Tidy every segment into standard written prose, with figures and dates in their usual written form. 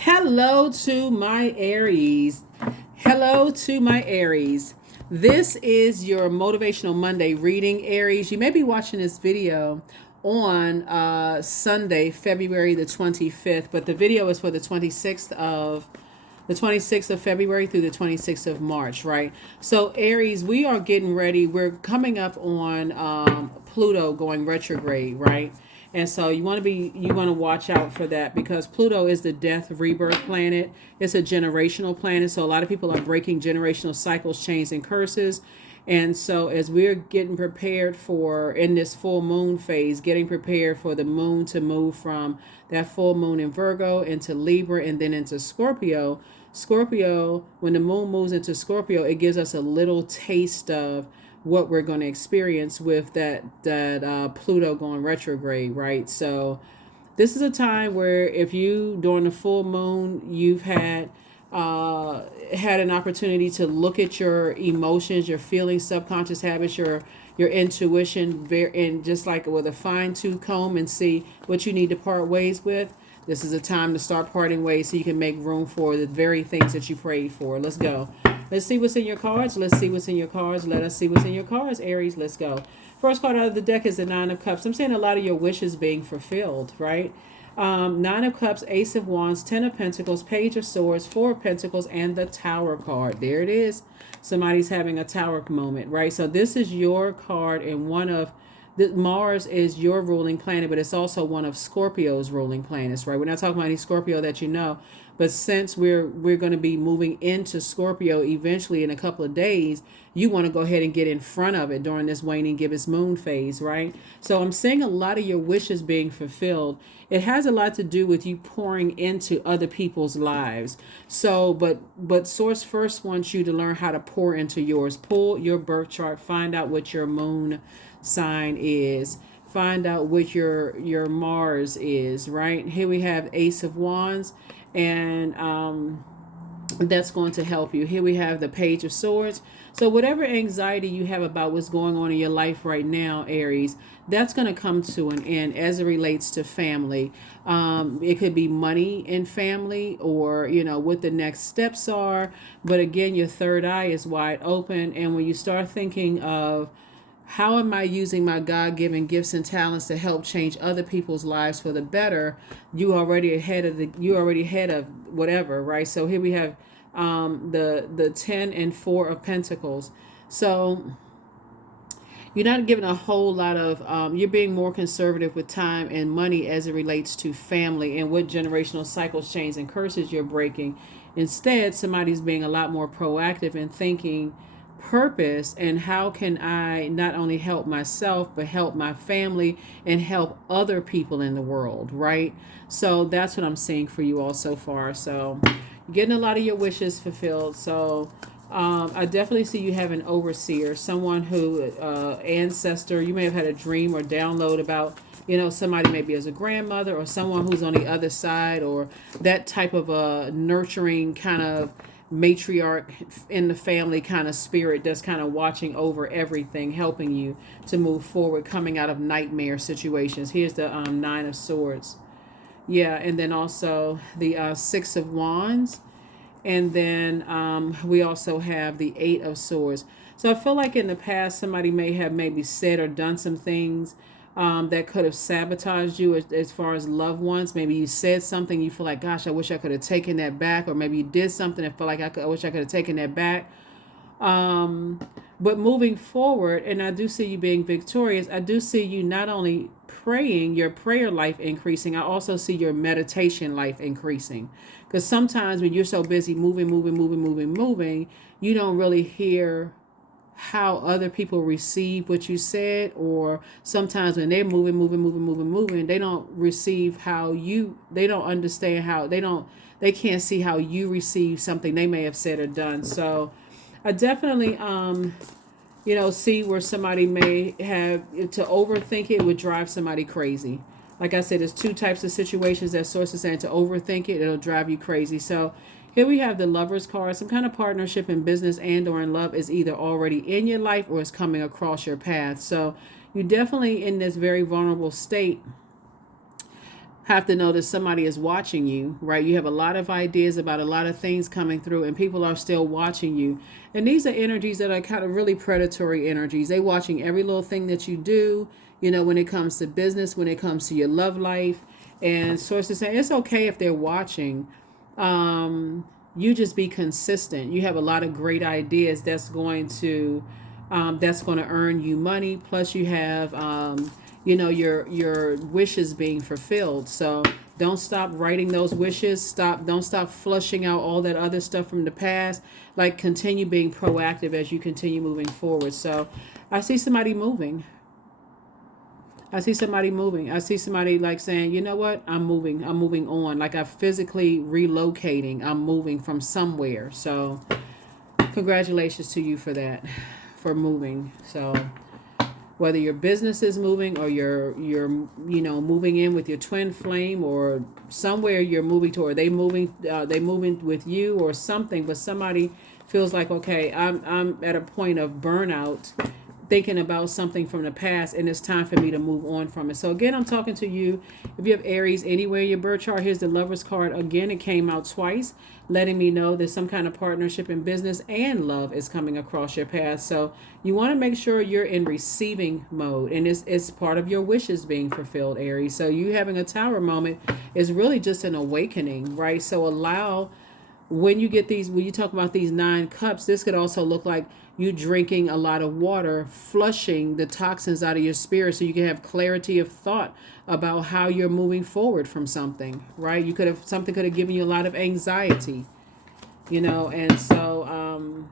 Hello to my Aries. Hello to my Aries. This is your Motivational Monday reading, Aries. You may be watching this video on Sunday, February the 25th, but the video is for the 26th of February through the 26th of March, right? So Aries, we are getting ready. We're coming up on Pluto going retrograde, right? And so you want to watch out for that because Pluto is the death rebirth planet. It's a generational planet. So a lot of people are breaking generational cycles, chains, and curses. And so as we're getting prepared for in this full moon phase, getting prepared for the moon to move from that full moon in Virgo into Libra and then into Scorpio. Scorpio, when the moon moves into Scorpio, it gives us a little taste of what we're going to experience with that Pluto going retrograde, right? So this is a time where if you during the full moon you've had an opportunity to look at your emotions, your feelings, subconscious habits, your intuition, and just like with a fine-tooth comb and see what you need to part ways with. This is a time to start parting ways so you can make room for the very things that you prayed for. Let's go. Let's see what's in your cards. Let's see what's in your cards. Let us see what's in your cards, Aries. Let's go. First card out of the deck is the Nine of Cups. I'm saying a lot of your wishes being fulfilled, right? Nine of Cups, Ace of Wands, Ten of Pentacles, Page of Swords, Four of Pentacles, and the Tower card. There it is. Somebody's having a Tower moment, right? So this is your card, and Mars is your ruling planet, but it's also one of Scorpio's ruling planets, right? We're not talking about any Scorpio that you know, but since we're going to be moving into Scorpio eventually in a couple of days, you want to go ahead and get in front of it during this waning gibbous moon phase, right? So I'm seeing a lot of your wishes being fulfilled. It has a lot to do with you pouring into other people's lives. So, but Source first wants you to learn how to pour into yours. Pull your birth chart, find out what your moon sign is, find out what your Mars is, right? Here we have Ace of Wands, and that's going to help you. Here we have the Page of Swords. So whatever anxiety you have about what's going on in your life right now, Aries, that's going to come to an end as it relates to family. It could be money in family, or what the next steps are. But again, your third eye is wide open, and when you start thinking of how am I using my God-given gifts and talents to help change other people's lives for the better? You already ahead of whatever, right? So here we have the 10 and 4 of Pentacles. So you're not giving a whole lot of you're being more conservative with time and money as it relates to family and what generational cycles, chains, and curses you're breaking. Instead, somebody's being a lot more proactive and thinking purpose and how can I not only help myself but help my family and help other people in the world, right? So that's what I'm seeing for you all so far. So you're getting a lot of your wishes fulfilled. So I definitely see you have an overseer, someone who ancestor. You may have had a dream or download about somebody maybe as a grandmother or someone who's on the other side, or that type of a nurturing kind of matriarch in the family kind of spirit that's kind of watching over everything, helping you to move forward, coming out of nightmare situations. Here's the Nine of Swords. Yeah, and then also the Six of Wands. And then we also have the Eight of Swords. So I feel like in the past somebody may have maybe said or done some things that could have sabotaged you as far as loved ones. Maybe you said something, you feel like, gosh, I wish I could have taken that back. Or maybe you did something and feel like I wish I could have taken that back. But moving forward, and I do see you being victorious, I do see you not only praying, your prayer life increasing, I also see your meditation life increasing. Because sometimes when you're so busy moving, you don't really hear how other people receive what you said, or sometimes when they're moving, they don't receive they don't understand they can't see how you receive something they may have said or done. So I definitely see where somebody may have to overthink it would drive somebody crazy. Like I said, there's two types of situations that source is saying to overthink it, it'll drive you crazy. So here we have the Lover's card. Some kind of partnership in business and or in love is either already in your life or is coming across your path. So you're definitely in this very vulnerable state have to know that somebody is watching you, right? You have a lot of ideas about a lot of things coming through, and people are still watching you. And these are energies that are kind of really predatory energies. They watching every little thing that you do, you know, when it comes to business, when it comes to your love life. And sources saying it's okay if they're watching. You just be consistent. You have a lot of great ideas that's going to earn you money. Plus, you have you know, your wishes being fulfilled. So don't stop writing those wishes. Don't stop flushing out all that other stuff from the past. Like, continue being proactive as you continue moving forward. So I see somebody moving. I see somebody moving. I see somebody like saying, you know what? I'm moving. I'm moving on. Like, I'm physically relocating. I'm moving from somewhere. So congratulations to you for that, for moving. So whether your business is moving, or you're you know, moving in with your twin flame, or somewhere you're moving to, or they moving with you or something, but somebody feels like, okay, I'm at a point of burnout, thinking about something from the past, and it's time for me to move on from it. So again, I'm talking to you. If you have Aries anywhere in your birth chart, here's the Lover's card. Again, it came out twice, letting me know there's some kind of partnership in business and love is coming across your path. So you want to make sure you're in receiving mode, and it's part of your wishes being fulfilled, Aries. So you having a Tower moment is really just an awakening, right? So allow, when you talk about these 9 cups, this could also look like you drinking a lot of water, flushing the toxins out of your spirit, so you can have clarity of thought about how you're moving forward from something, right? Something could have given you a lot of anxiety, you know, and so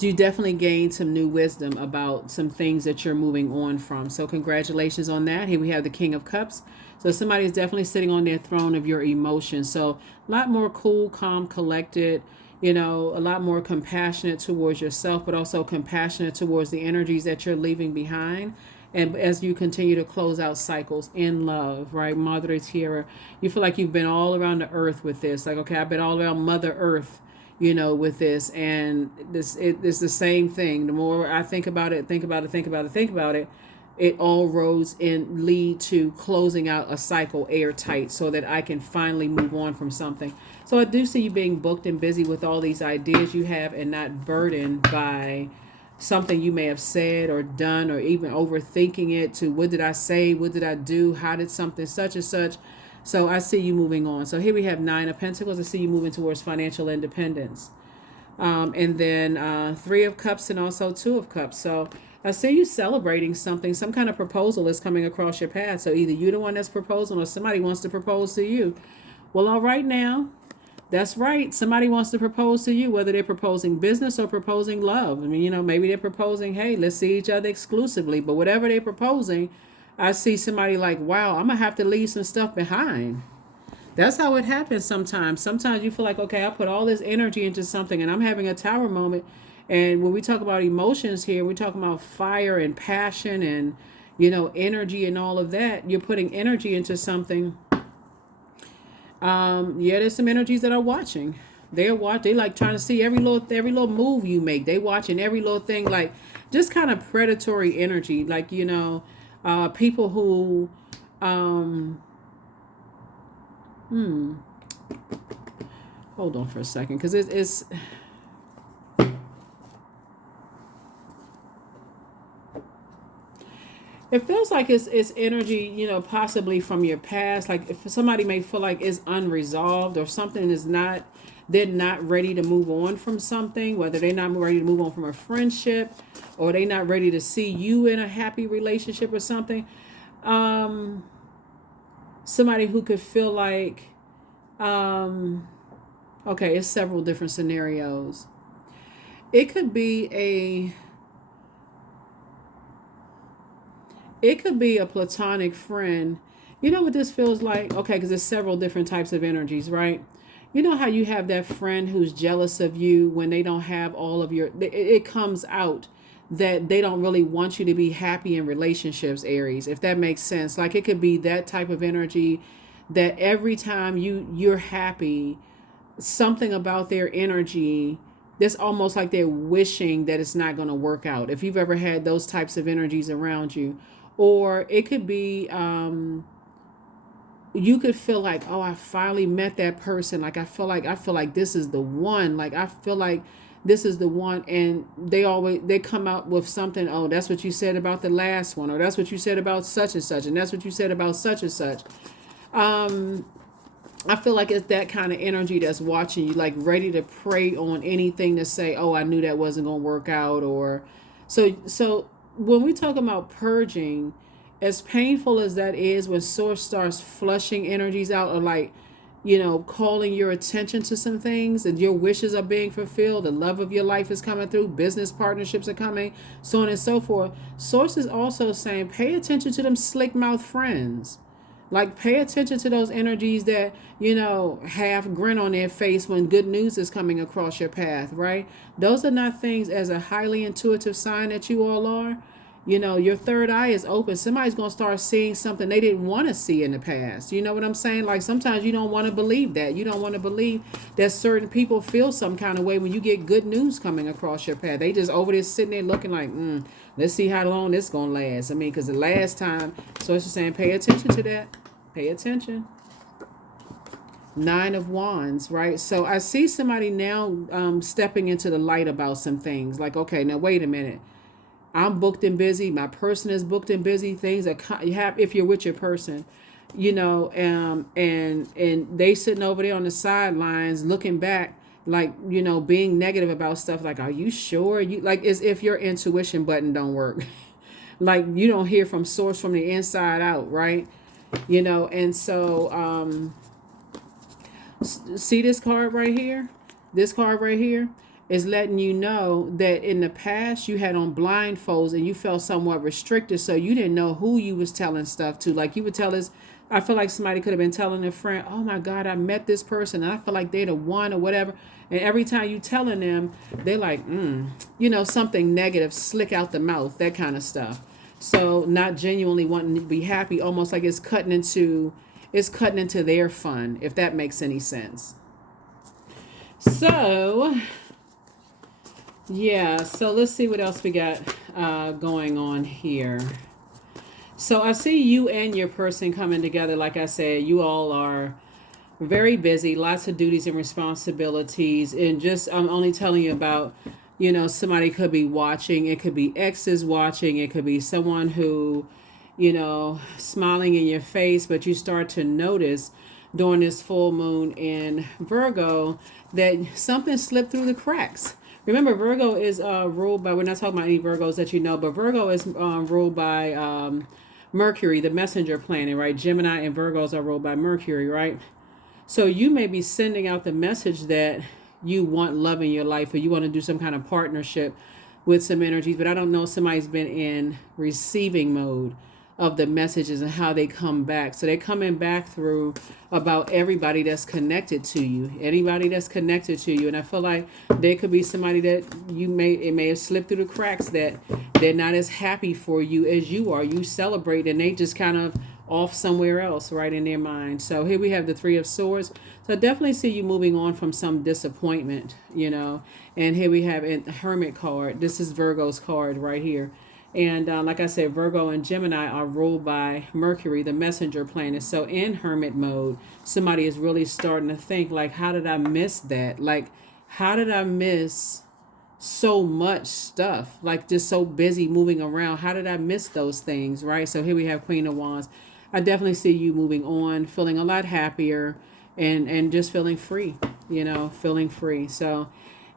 you definitely gained some new wisdom about some things that you're moving on from. So congratulations on that. Here we have the King of Cups. So somebody is definitely sitting on their throne of your emotions. So a lot more cool, calm, collected, you know, a lot more compassionate towards yourself, but also compassionate towards the energies that you're leaving behind. And as you continue to close out cycles in love, right? Madre Tierra, you feel like you've been all around the earth with this. Like, okay, I've been all around Mother Earth, you know, with this. And it's the same thing. The more I think about it, it all roads in lead to closing out a cycle airtight, so that I can finally move on from something. So I do see you being booked and busy with all these ideas you have, and not burdened by something you may have said or done, or even overthinking it to, what did I say? What did I do? How did something such and such? So I see you moving on. So here we have 9 of Pentacles. I see you moving towards financial independence. And then 3 of Cups, and also 2 of Cups. So I see you celebrating something. Some kind of proposal is coming across your path. So either you're the one that's proposing, or somebody wants to propose to you. Well, all right now. That's right. Somebody wants to propose to you, whether they're proposing business or proposing love. I mean, you know, maybe they're proposing, hey, let's see each other exclusively. But whatever they're proposing, I see somebody like, wow, I'm going to have to leave some stuff behind. That's how it happens sometimes. Sometimes you feel like, okay, I put all this energy into something, and I'm having a Tower moment. And when we talk about emotions here, we're talking about fire and passion and, you know, energy and all of that. You're putting energy into something. Yeah, there's some energies that are watching. They like trying to see every little move you make. They watching every little thing, like just kind of predatory energy. Like, you know, people who, hold on for a second, because it's it feels like it's energy, you know, possibly from your past. Like, if somebody may feel like it's unresolved, or something is not, they're not ready to move on from something, whether they're not ready to move on from a friendship, or they're not ready to see you in a happy relationship or something. Somebody who could feel like, okay, it's several different scenarios. It could be a platonic friend. You know what this feels like? Okay, because there's several different types of energies, right? You know how you have that friend who's jealous of you when they don't have all of your, it comes out that they don't really want you to be happy in relationships, Aries, if that makes sense. Like, it could be that type of energy, that every time you're happy, something about their energy, that's almost like they're wishing that it's not going to work out. If you've ever had those types of energies around you. Or it could be you could feel like, oh, I finally met that person. Like I feel like this is the one. Like I feel like this is the one. And they come out with something. Oh, that's what you said about the last one, or that's what you said about such and such, and that's what you said about such and such. I feel like it's that kind of energy that's watching you, like ready to prey on anything to say, oh, I knew that wasn't gonna work out. Or so when we talk about purging, as painful as that is, when source starts flushing energies out, or like, calling your attention to some things, and your wishes are being fulfilled, the love of your life is coming through, business partnerships are coming, so on and so forth. Source is also saying, pay attention to them slick mouth friends. Like, pay attention to those energies that, have grin on their face when good news is coming across your path, right? Those are not things, as a highly intuitive sign that you all are. Your third eye is open. Somebody's going to start seeing something they didn't want to see in the past. You know what I'm saying? Like, sometimes you don't want to believe that. You don't want to believe that certain people feel some kind of way when you get good news coming across your path. They just over there sitting there looking like, let's see how long this going to last. I mean, because the last time, so it's just saying, pay attention to that. Pay attention. 9 of Wands, right? So I see somebody now stepping into the light about some things. Like, okay, now wait a minute. I'm booked and busy. My person is booked and busy. Things that you have, if you're with your person, and they sitting over there on the sidelines looking back, like, being negative about stuff. Like, are you sure? You like, as if your intuition button don't work. Like, you don't hear from source from the inside out, right? And so see this card right here? This card right here is letting you know that in the past you had on blindfolds and you felt somewhat restricted, so you didn't know who you was telling stuff to. Like, you would tell us, I feel like somebody could have been telling a friend, oh my God, I met this person and I feel like they're the one, or whatever. And every time you telling them, they're like, something negative, slick out the mouth, that kind of stuff. So not genuinely wanting to be happy, almost like it's cutting into their fun, if that makes any sense. So yeah, so let's see what else we got going on here. So I see you and your person coming together. Like I said, you all are very busy, lots of duties and responsibilities, and just I'm only telling you about, somebody could be watching. It could be exes watching. It could be someone who, smiling in your face, but you start to notice during this full moon in Virgo that something slipped through the cracks. Remember, Virgo is ruled by, we're not talking about any Virgos that but Virgo is ruled by Mercury, the messenger planet, right? Gemini and Virgos are ruled by Mercury, right? So you may be sending out the message that you want love in your life, or you want to do some kind of partnership with some energies, but I don't know if somebody's been in receiving mode of the messages and how they come back. So they're coming back through about everybody that's connected to you, anybody that's connected to you. And I feel like there could be somebody that it may have slipped through the cracks, that they're not as happy for you as you are. You celebrate and they just kind of off somewhere else, right, in their mind. So here we have the 3 of Swords. So I definitely see you moving on from some disappointment, And here we have a Hermit card. This is Virgo's card right here. And like I said, Virgo and Gemini are ruled by Mercury, the messenger planet. So in hermit mode, somebody is really starting to think, like, how did I miss that? Like, how did I miss so much stuff? Like, just so busy moving around. How did I miss those things, right? So here we have Queen of Wands. I definitely see you moving on, feeling a lot happier, and just feeling free, feeling free. So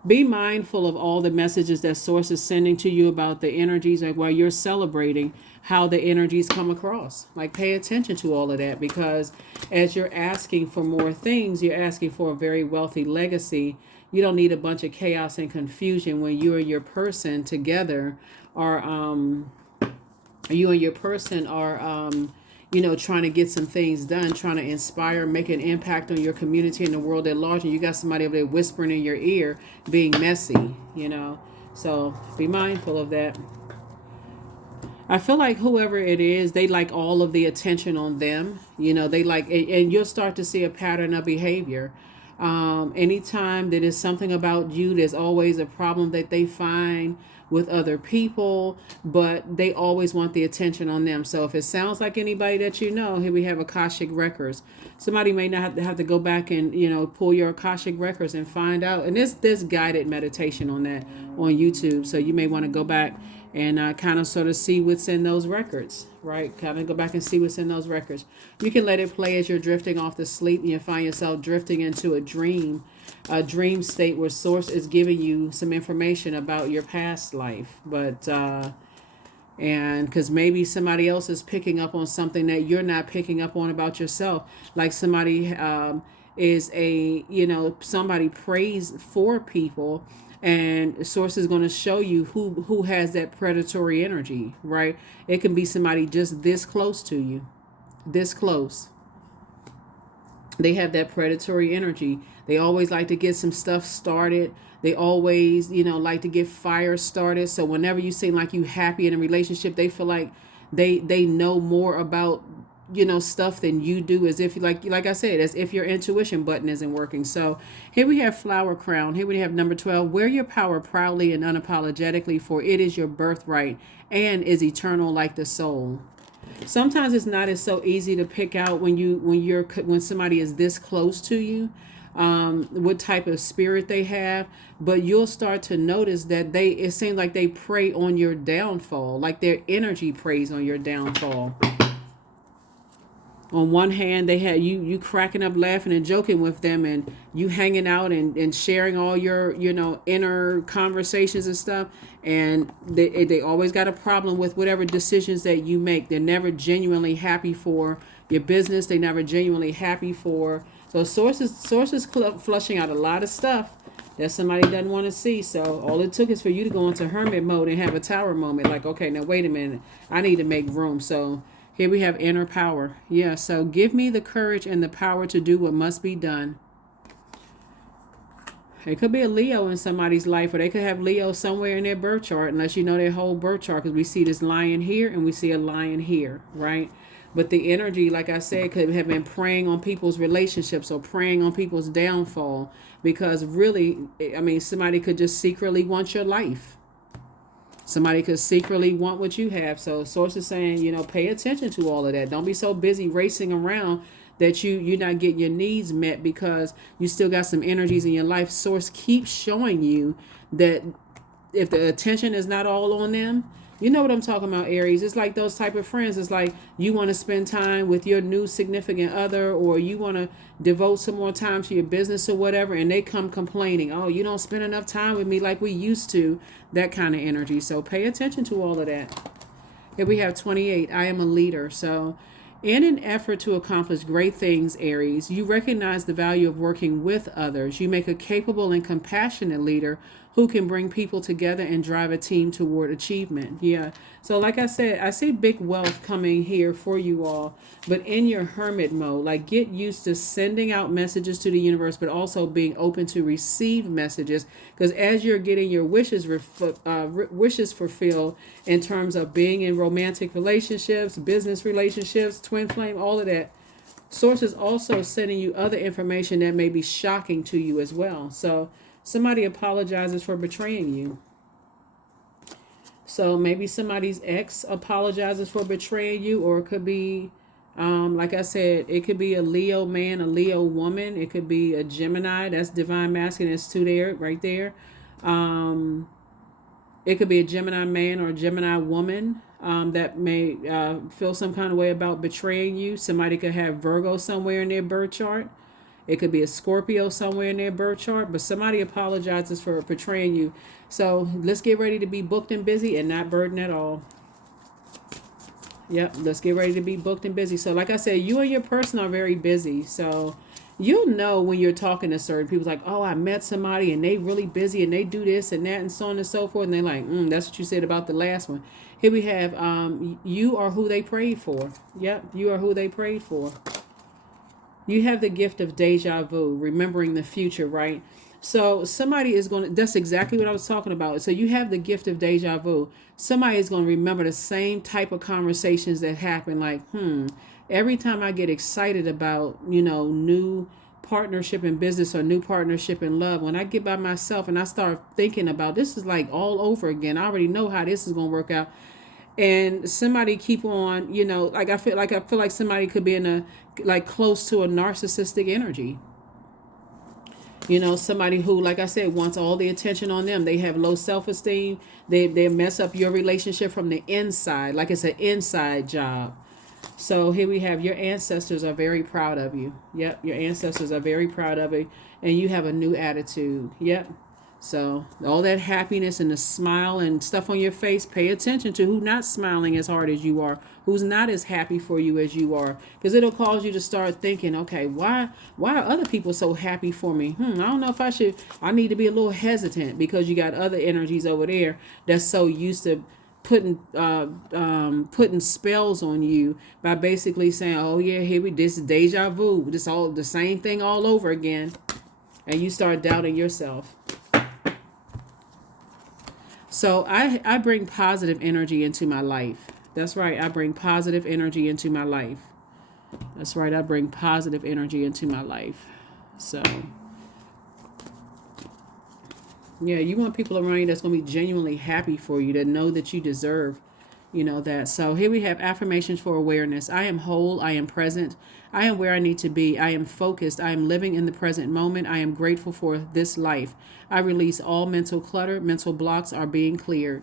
be mindful of all the messages that Source is sending to you about the energies, like while you're celebrating, how the energies come across. Like, pay attention to all of that, because as you're asking for more things, you're asking for a very wealthy legacy. You don't need a bunch of chaos and confusion when you and your person together are, trying to get some things done, trying to inspire, make an impact on your community and the world at large. And you got somebody over there whispering in your ear, being messy, So be mindful of that. I feel like whoever it is, they like all of the attention on them. They like, and you'll start to see a pattern of behavior. Anytime that is something about you, there's always a problem that they find with other people, but they always want the attention on them. So if it sounds like anybody that you know, here we have Akashic Records. Somebody may not have to go back and, pull your Akashic Records and find out. And there's guided meditation on that on YouTube. So you may want to go back and kind of sort of see what's in those records, right? Kind of go back and see what's in those records. You can let it play as you're drifting off to sleep and you find yourself drifting into a dream state where source is giving you some information about your past life. But, and because maybe somebody else is picking up on something that you're not picking up on about yourself. Like somebody somebody prays for people, and source is going to show you who has that predatory energy, right? It can be somebody just this close to you, this close. They have that predatory energy. They always like to get some stuff started. They always, like to get fire started. So whenever you seem like you happy in a relationship, they feel like they know more about, stuff than you do, as if like I said, as if your intuition button isn't working. So here we have Flower Crown. Here we have number 12. Wear your power proudly and unapologetically, for it is your birthright and is eternal like the soul. Sometimes it's not as so easy to pick out when somebody is this close to you, what type of spirit they have, but you'll start to notice that it seems like they prey on your downfall, like their energy preys on your downfall. On one hand, they had you cracking up, laughing and joking with them, and you hanging out and sharing all your, inner conversations and stuff. And they always got a problem with whatever decisions that you make. They're never genuinely happy for your business. They're never genuinely happy for. So sources flushing out a lot of stuff that somebody doesn't want to see. So all it took is for you to go into hermit mode and have a tower moment. Like, okay, now wait a minute. I need to make room. So here we have inner power. Yeah, so give me the courage and the power to do what must be done. It could be a Leo in somebody's life, or they could have Leo somewhere in their birth chart, unless you know their whole birth chart, because we see this lion here and we see a lion here, right? But the energy, like I said, could have been preying on people's relationships or preying on people's downfall, because really, somebody could just secretly want your life. Somebody could secretly want what you have. So source is saying, pay attention to all of that. Don't be so busy racing around that you're not getting your needs met because you still got some energies in your life. Source keeps showing you that if the attention is not all on them, you know what I'm talking about, Aries. It's like those type of friends. It's like you want to spend time with your new significant other, or you want to devote some more time to your business or whatever, and they come complaining, oh, you don't spend enough time with me like we used to, that kind of energy. So pay attention to all of that. Here we have 28. I am a leader. So in an effort to accomplish great things, Aries, you recognize the value of working with others. You make a capable and compassionate leader who can bring people together and drive a team toward achievement. Yeah. So like I said, I see big wealth coming here for you all, but in your hermit mode, like get used to sending out messages to the universe, but also being open to receive messages. Because as you're getting your wishes fulfilled in terms of being in romantic relationships, business relationships, twin flame, all of that, source is also sending you other information that may be shocking to you as well. So somebody apologizes for betraying you. So maybe somebody's ex apologizes for betraying you, or it could be, like I said, it could be a Leo man, a Leo woman. It could be a Gemini. That's divine masculine. It's two there, right there. It could be a Gemini man or a Gemini woman that may feel some kind of way about betraying you. Somebody could have Virgo somewhere in their birth chart. It could be a Scorpio somewhere in their birth chart, but somebody apologizes for betraying you. So let's get ready to be booked and busy and not burdened at all. Yep, let's get ready to be booked and busy. So like I said, you and your person are very busy. So you'll know when you're talking to certain people, like, oh, I met somebody and they really busy and they do this and that and so on and so forth. And they're like, that's what you said about the last one. Here we have, you are who they prayed for. Yep, you are who they prayed for. You have the gift of deja vu, remembering the future, right? So somebody is going to, that's exactly what I was talking about. So you have the gift of deja vu. Somebody is going to remember the same type of conversations that happen. Like, every time I get excited about, new partnership in business or new partnership in love, when I get by myself and I start thinking about this is like all over again, I already know how this is going to work out. And somebody keep on, you know, like I feel like somebody could be in a, like, close to a narcissistic energy. You know, somebody who, like I said, wants all the attention on them. They have low self-esteem. They mess up your relationship from the inside, like it's an inside job. So here we have, your ancestors are very proud of you. Yep, your ancestors are very proud of you. And you have a new attitude. Yep. So all that happiness and the smile and stuff on your face, pay attention to who's not smiling as hard as you are, who's not as happy for you as you are, because it'll cause you to start thinking, okay, why are other people so happy for me? I don't know if I need to be a little hesitant, because you got other energies over there that's so used to putting spells on you by basically saying, oh yeah, this is deja vu, this all the same thing all over again, and you start doubting yourself. So I bring positive energy into my life. That's right. I bring positive energy into my life. That's right. I bring positive energy into my life. So, yeah, you want people around you that's going to be genuinely happy for you, that know that you deserve, you know, that. So here we have affirmations for awareness. I am whole. I am present. I am where I need to be. I am focused. I am living in the present moment. I am grateful for this life. I release all mental clutter. Mental blocks are being cleared.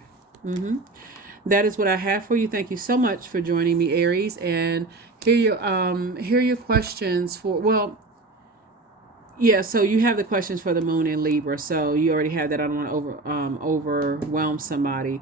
That is what I have for you. Thank you so much for joining me, Aries. And here are your questions for, well, yeah, so you have the questions for the moon in Libra. So you already have that. I don't want to overwhelm somebody.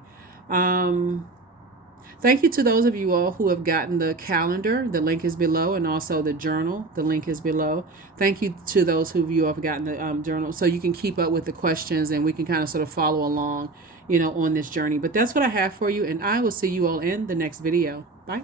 Thank you to those of you all who have gotten the calendar. The link is below, and also the journal. The link is below. Thank you to those who you have gotten the journal, so you can keep up with the questions and we can kind of sort of follow along, you know, on this journey. But that's what I have for you, and I will see you all in the next video. Bye.